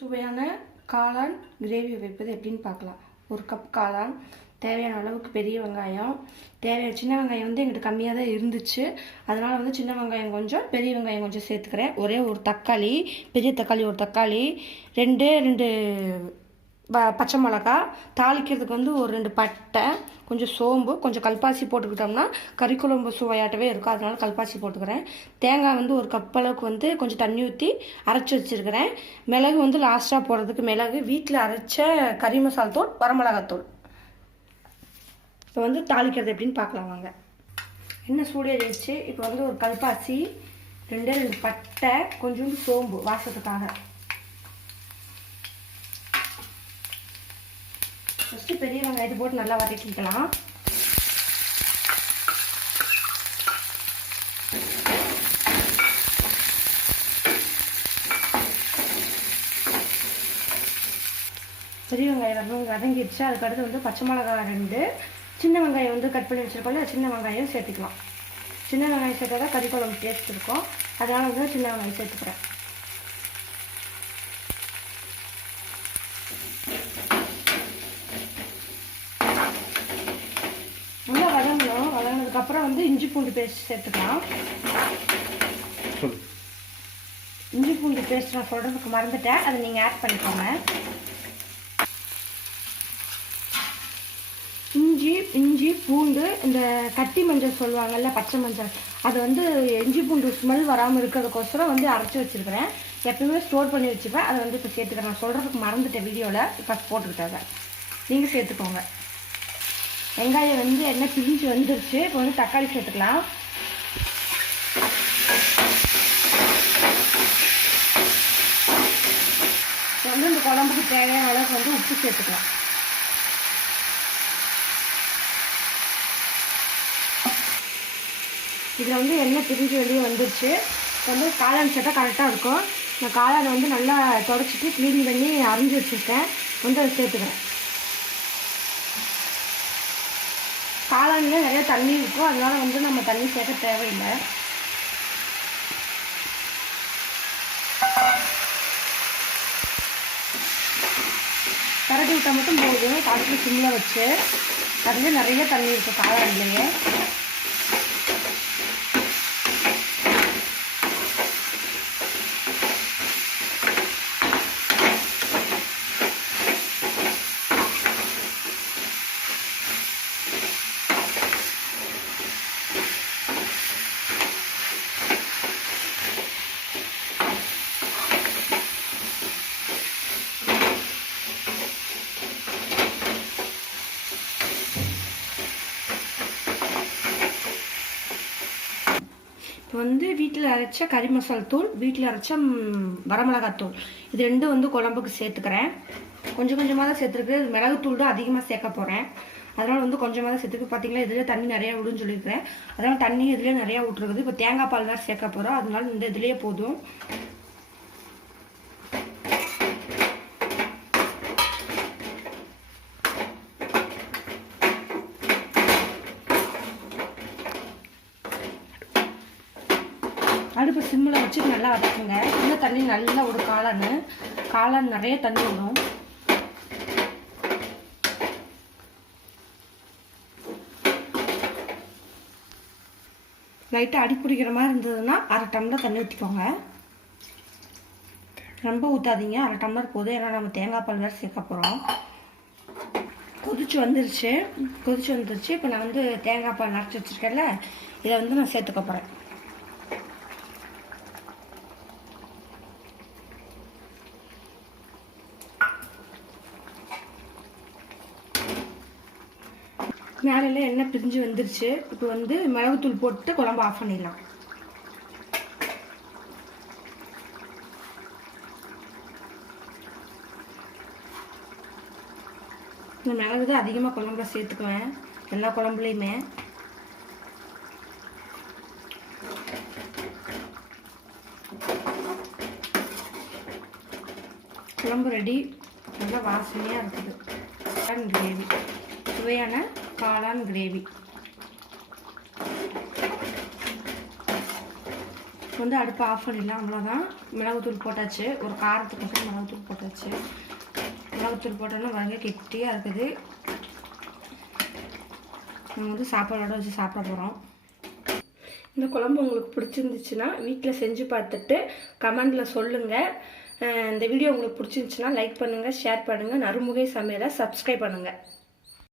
சுவையான காளான் கிரேவி வைப்பது எப்படின்னு பார்க்கலாம். ஒரு கப் காளான், தேவையான அளவுக்கு பெரிய வெங்காயம், சின்ன வெங்காயம் வந்து எங்கிட்ட கம்மியாக தான் இருந்துச்சு. அதனால் வந்து சின்ன வெங்காயம் கொஞ்சம், பெரிய வெங்காயம் கொஞ்சம் சேர்த்துக்கிறேன். ஒரே ஒரு தக்காளி, பெரிய தக்காளி ஒரு தக்காளி, ரெண்டு பச்சை மிளகா, தாளிக்கிறதுக்கு வந்து ஒரு 2 பட்டை, கொஞ்சம் சோம்பு, கொஞ்சம் கல்பாசி போட்டுக்கிட்டோம்னா கறிக்குழம்பு சுவையாட்டவே இருக்கும். அதனால கல்பாசி போட்டுக்கிறேன். தேங்காய் வந்து ஒரு கப் அளவுக்கு வந்து கொஞ்சம் தண்ணி ஊற்றி அரைச்சி வச்சுருக்கிறேன். மிளகு வந்து லாஸ்ட்டாக போடுறதுக்கு மிளகு, வீட்டில் அரைச்ச கறி மசாலா தூள், வரமிளகாத்தூள். இப்போ வந்து தாளிக்கிறது எப்படின்னு பார்க்கலாம் வாங்க. எண்ணெய் சூடேறிடுச்சு. இப்போ வந்து ஒரு கல்பாசி, 2 பட்டை, கொஞ்சோண்டு சோம்பு வாசத்துக்காக. ஃபஸ்ட்டு பெரிய வெங்காயத்தை போட்டு நல்லா வதக்கிக்கலாம். பெரிய வெங்காயம் வதங்கிடுச்சு. அதுக்கடுத்து வந்து பச்சை மிளகாய் 2, சின்ன வெங்காயம் வந்து கட் பண்ணி வச்சுருக்கோம்ல, சின்ன வெங்காயம் சேர்த்துக்கலாம். சின்ன வெங்காயம் சேர்த்தா தான் கறி குழம்பு டேஸ்ட் இருக்கும். அதனால் வந்து சின்ன வெங்காயம் சேர்த்துக்கிறேன். நல்லா வதங்கணும். வதங்கினதுக்கப்புறம் வந்து இஞ்சி பூண்டு பேஸ்ட் சேர்த்துக்கலாம். இஞ்சி பூண்டு பேஸ்ட் நான் சொல்கிறதுக்கு மறந்துட்டேன், அதை நீங்கள் ஆட் பண்ணிக்கோங்க. இஞ்சி பூண்டு, இந்த கட்டி மஞ்சள் சொல்லுவாங்கல்ல, பச்சை மஞ்சள், அது வந்து இஞ்சி பூண்டு ஸ்மெல் வராமல் இருக்கிறதுக்கோசரம் வந்து அரைச்சி வச்சுருக்கிறேன். எப்பவுமே ஸ்டோர் பண்ணி வச்சுப்பேன். அதை வந்து இப்போ சேர்த்துக்கிறேன். நான் சொல்கிறதுக்கு மறந்துட்டேன் வீடியோவில், இப்போ போட்டுக்கிட்டாங்க. நீங்கள் சேர்த்துக்கோங்க. வெங்காயம் வந்து எண்ணெய் பிரிஞ்சு வந்துருச்சு. இப்போ வந்து தக்காளி சேர்த்துக்கலாம். இப்போ வந்து இந்த குழம்புக்கு தேவையான அளவுக்கு வந்து உப்பு சேர்த்துக்கலாம். இதில் வந்து எண்ணெய் பிரிஞ்சு வெளியே வந்துருச்சு. இப்போ வந்து காளான் சேர்த்தா கரெக்டாக இருக்கும். நான் காளானை வந்து நல்லா துடைச்சிட்டு க்ளீன் பண்ணி அரைஞ்சி வச்சுருக்கேன். வந்து அதை சேர்த்துக்கிறேன். காளானில் நிறைய தண்ணி இருக்கும். அதனால் வந்து நம்ம தண்ணி சேர்க்க தேவையில்லை. கரடி விட்டால் மட்டும் போதும். காய்ச்சி சிம்மில் வச்சு, அதுலேயே நிறைய தண்ணி இருக்கும் காளான்லேயே. இப்போ வந்து வீட்டில் அரைச்ச கறி மசாலா தூள், வீட்டில் அரைச்ச வரமிளகாத்தூள், இது 2 வந்து குழம்புக்கு சேர்த்துக்கிறேன். கொஞ்சம் கொஞ்சமாக தான் சேர்த்துருக்கு. மிளகுத்தூள் தான் அதிகமாக சேர்க்க போகிறேன். அதனால் வந்து கொஞ்சமாக தான் சேர்த்துக்கு. பார்த்தீங்களா, இதில் தண்ணி நிறையா விடுன்னு சொல்லியிருக்கிறேன். அதனால் தண்ணி இதில் நிறையா விட்டுருக்குது. இப்போ தேங்காய் பால் தான் சேர்க்க போகிறோம். அதனால இந்த இதுலேயே போதும். அடுப்பு சிம்மில் வச்சு நல்லா வதக்குங்க. இன்னும் தண்ணி நல்லா ஒரு காளான் நிறைய தண்ணி விடும். லைட்டாக அடி பிடிக்கிற மாதிரி இருந்ததுன்னா 1/2 டம்ளர் தண்ணி ஊற்றிக்கோங்க. ரொம்ப ஊற்றாதீங்க, 1/2 டம்ளர் போதும். ஏன்னா நம்ம தேங்காய் பால் வேறு சேர்க்க போகிறோம். கொதிச்சு வந்துருச்சு. இப்போ நான் வந்து தேங்காய் பால் அரைச்சி வச்சுருக்கேன்ல, இதை வந்து நான் சேர்த்துக்க போகிறேன். மேலே எண்ணெய் பிரிஞ்சு வந்துருச்சு. இப்போ வந்து மிளகுத்தூள் போட்டு குழம்பு ஆஃப் பண்ணிடலாம். இந்த மிளகு தான் அதிகமாக குழம்புல சேர்த்துக்குவேன், எல்லா குழம்புலையுமே. குழம்பு ரெடி. நல்லா வாசனையாக இருக்குது. காளான் கிரேவி, சுவையான காளான் கிரேவி. வந்து அடுப்பை ஆஃப் பண்ணிடலாம். அவ்வளோதான். மிளகுத்தூள் போட்டாச்சு. ஒரு காரத்துக்கு மிளகுத்தூள் போட்டாச்சு. மிளகுத்தூள் போட்டோன்னா பாருங்க கெட்டியாக இருக்குது. நம்ம வந்து சாப்பாடோட வச்சு சாப்பிட போகிறோம். இந்த குழம்பு உங்களுக்கு பிடிச்சிருந்துச்சுன்னா வீட்டில் செஞ்சு பார்த்துட்டு கமெண்டில் சொல்லுங்கள். இந்த வீடியோ உங்களுக்கு பிடிச்சிருந்துச்சுன்னா லைக் பண்ணுங்கள், ஷேர் பண்ணுங்கள். நறுமுகை சமையலை சப்ஸ்கிரைப் பண்ணுங்கள்.